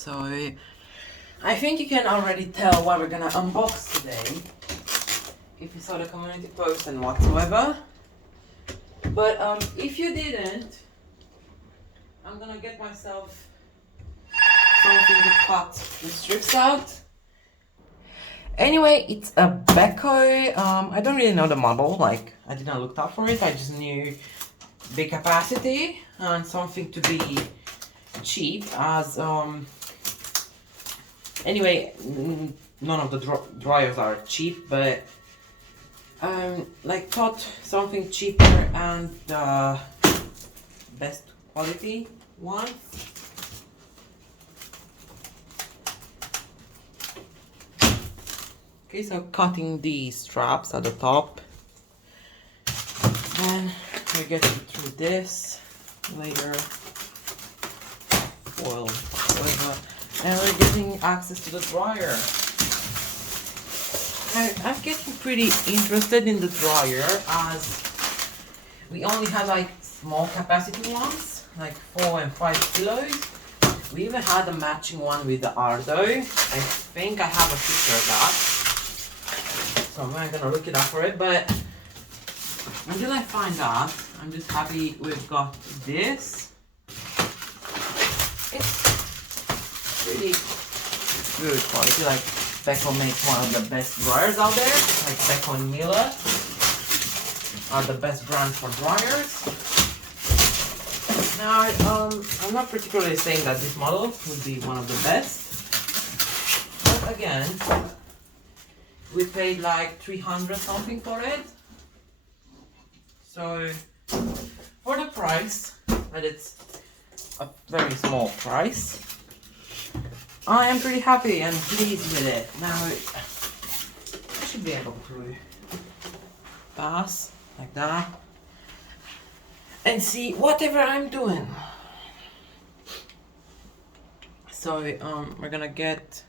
So I think you can already tell what we're gonna unbox today if you saw the community post and whatsoever. But if you didn't, I'm gonna get myself something to cut the strips out. Anyway, it's a beko. I don't really know the model, like I didn't look up for it. I just knew big capacity and something to be cheap as anyway, none of the dryers are cheap, but like thought something cheaper and best quality one. Okay, so cutting these straps at the top, and we're getting through this later foil, whatever, and we're getting access to the dryer. I'm getting pretty interested in the dryer as we only have like small capacity ones, like 4 and 5 kilos. We even had a matching one with the Ardo. I think I have a picture of that. So I'm not gonna look it up for it, but until I find that, I'm just happy we've got this. It's really good quality. Like Beko makes one of the best dryers out there. Like Beko and Miller are the best brands for dryers. Now, I'm not particularly saying that this model would be one of the best, but again, we paid like 300 something for it. So for the price, but it's a very small price, I am pretty happy and pleased with it. Now I should be able to pass like that and see whatever I'm doing. So we're gonna get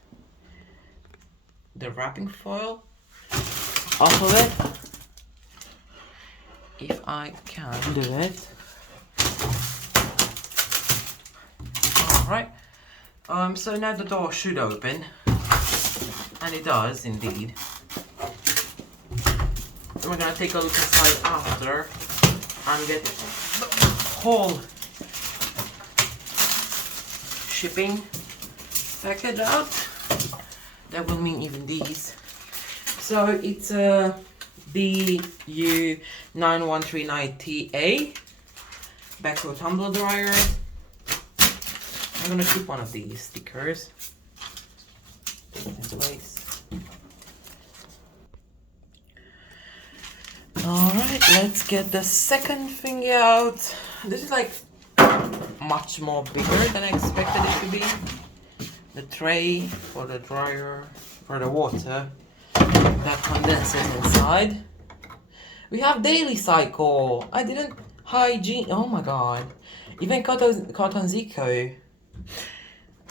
the wrapping foil off of it, if I can do it. Alright, so now the door should open, and it does indeed. And we're gonna take a look inside after and get the whole shipping package out. That will mean even these. So it's a BU9139TA Beko tumbler dryer. I'm gonna keep one of these stickers. Put it in place. Alright, let's get the second thing out. This is like much more bigger than I expected it to be. The tray for the dryer, for the water, that condenser inside. We have daily cycle. I didn't hygiene. Oh my god. Even cotton Zico.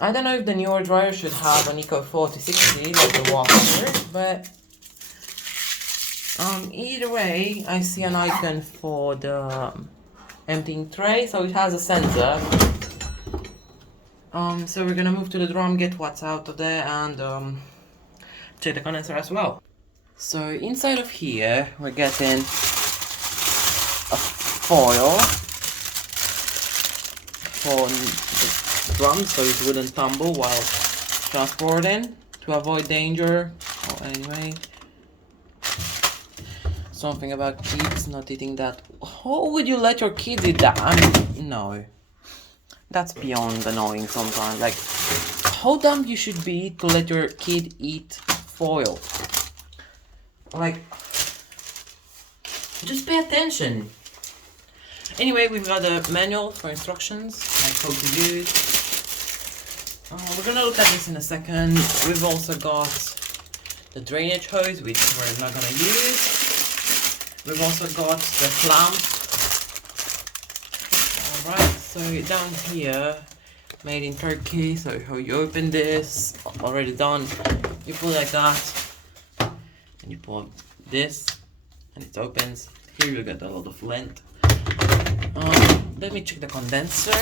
I don't know if the newer dryer should have an Eco 4060 like the washer, but either way, I see an icon for the emptying tray, so it has a sensor. So we're gonna move to the drum, get what's out of there, and check the condenser as well. So inside of here, we're getting a foil for the drum, so it wouldn't tumble while transporting, to avoid danger. Oh, anyway, something about kids not eating that. How would you let your kids eat that? I mean, no. That's beyond annoying sometimes. Like, how dumb you should be to let your kid eat foil. Like, just pay attention. Anyway, we've got a manual for instructions, like how to use. We're gonna look at this in a second. We've also got the drainage hose, which we're not gonna use. We've also got the clamp. Alright, so down here, made in Turkey, so how you open this, already done. You pull like that, and you pull this, and it opens. Here you get a lot of length. Let me check the condenser.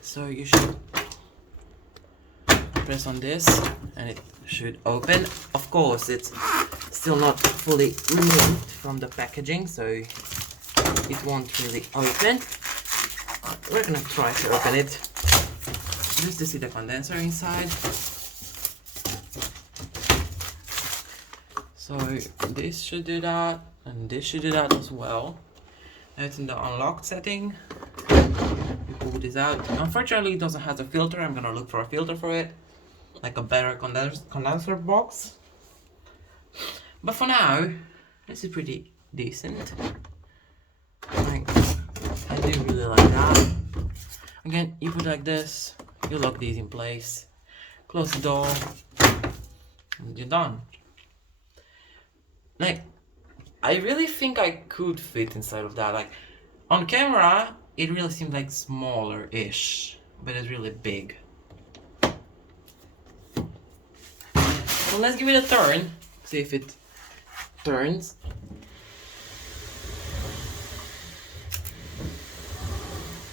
So you should press on this and it should open. Of course, it's still not fully removed from the packaging, so it won't really open. We're gonna try to open it just to see the condenser inside. So this should do that, and this should do that as well. Now it's in the unlocked setting. We pull this out. Unfortunately, it doesn't have a filter. I'm gonna look for a filter for it, like a better condenser box. But for now, this is pretty decent. Like, I do really like that. Again, you put like this, you lock these in place, close the door, and you're done. Like, I really think I could fit inside of that. Like, on camera, it really seems like smaller-ish, but it's really big. So let's give it a turn, see if it turns.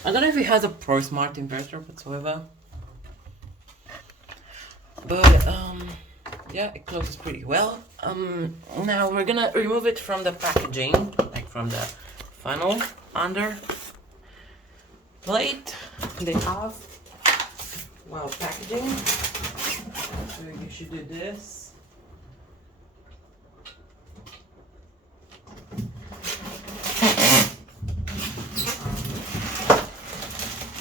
I don't know if it has a Pro Smart inverter whatsoever, but yeah, it closes pretty well. Now we're gonna remove it from the packaging, like from the funnel under plate they have while packaging. So you should do this.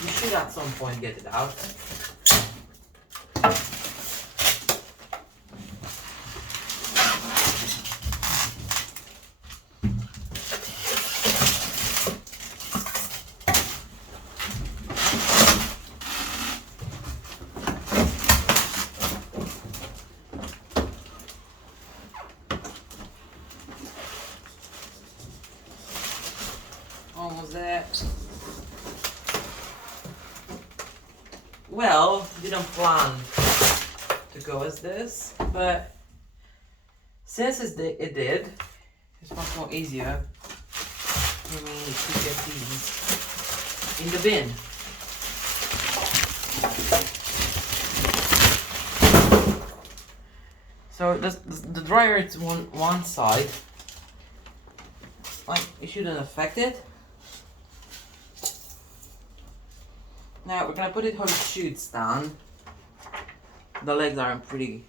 You should at some point get it out. Almost there. Well, didn't plan to go as this, but since it did, it's much more easier for me to get these in the bin. So the dryer is one side, like it shouldn't affect it. Now we're gonna put it how it shoots down. The legs are in pretty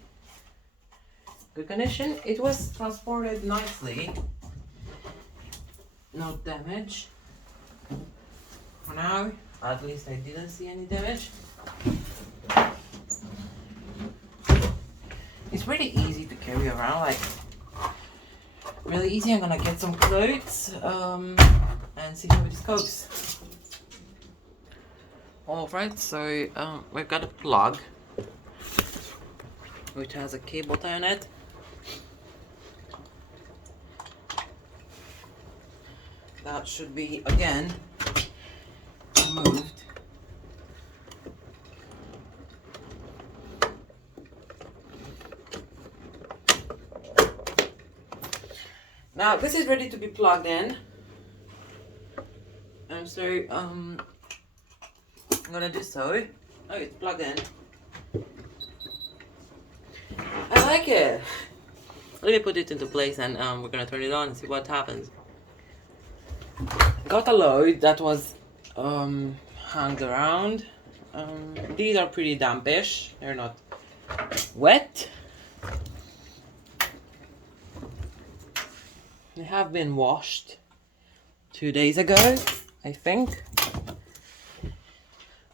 good condition. It was transported nicely. No damage. For now, at least I didn't see any damage. It's pretty easy to carry around, like really easy. I'm gonna get some clothes and see how this goes. Alright, so we've got a plug which has a cable tie on it. That should be again removed. Now this is ready to be plugged in, and so I'm gonna do so. Oh, it's plugged in. I like it. Let me put it into place, and we're gonna turn it on and see what happens. Got a load that was hung around. These are pretty dampish. They're not wet. They have been washed 2 days ago, I think.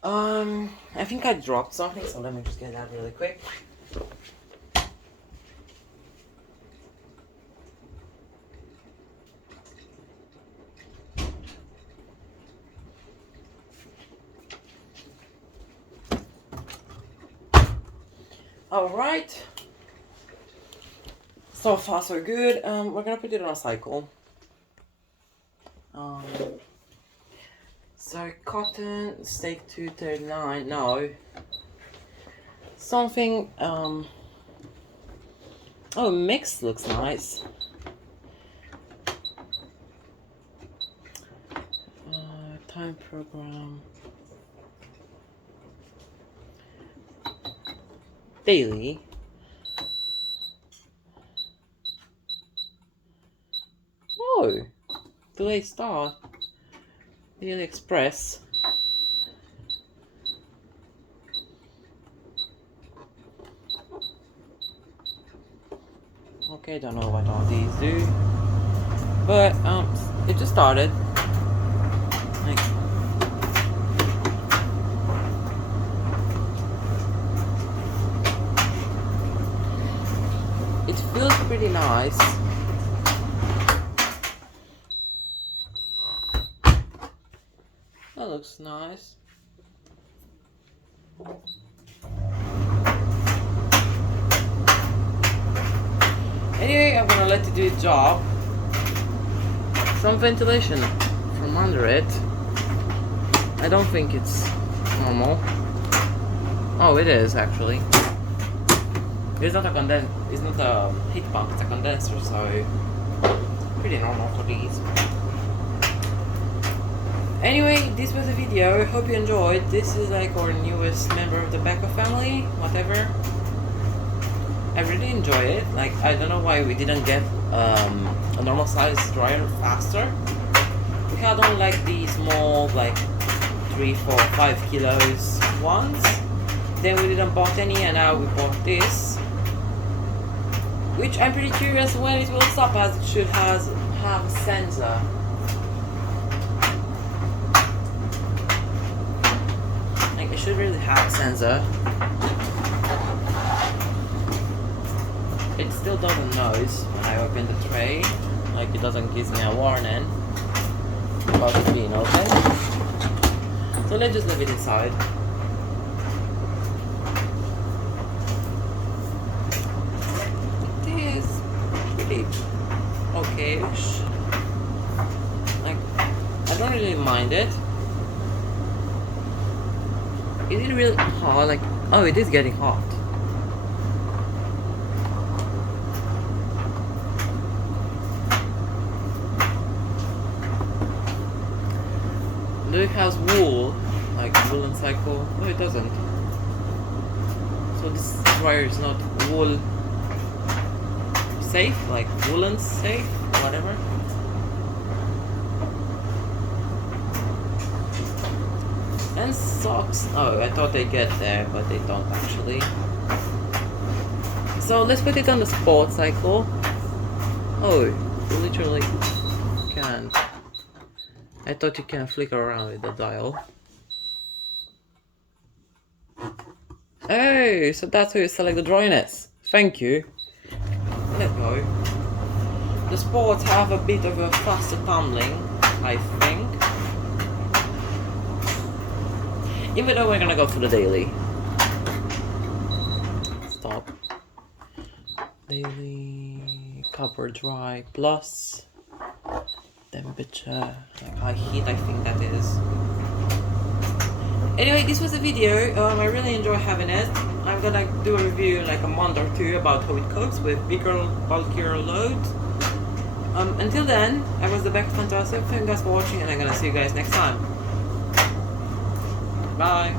I think I dropped something, so let me just get that really quick. Alright. So far so good. We're gonna put it on a cycle. So cotton, steak 239, no. Something, oh, mixed looks nice. Time program. daily. Oh, delayed start. Daily Express. Okay, don't know what all these do, but it just started. Like, it feels pretty nice. That looks nice. Anyway, I'm gonna let it do its job. Some ventilation from under it. I don't think it's normal. Oh, it is actually. It's not a heat pump, it's a condenser, so pretty normal for these. Anyway, this was the video. Hope you enjoyed. This is like our newest member of the beko family, whatever. I really enjoy it. Like, I don't know why we didn't get a normal size dryer faster. We had on like these small, like 3, 4, 5 kilos ones. Then we didn't bought any, and now we bought this, which I'm pretty curious when it will stop, as it should have a sensor. Like, it should really have a sensor. It still doesn't noise when I open the tray. Like, it doesn't give me a warning about it being open. So let's just leave it inside. It is pretty okay-ish. Like, I don't really mind it. Is it really hot? Like, oh, it is getting hot. Do it has wool, like woolen cycle? No, it doesn't. So this dryer is not wool safe, like woolen safe, whatever. And socks. Oh, I thought they get there, but they don't actually. So let's put it on the sport cycle. Oh, you literally can't. I thought you can flicker around with the dial. Oh, so that's how you select the dryness. Thank you. Let go. The sports have a bit of a faster tumbling, I think. Even though we're gonna go for the daily. Stop. Daily cover dry plus temperature, like high heat, I think that is. Anyway, this was a video. I really enjoy having it. I'm gonna do a review in like a month or two about how it copes with bigger, bulkier loads. Until then, I was the Beko Fantastic. Thank you guys for watching, and I'm gonna see you guys next time. Bye.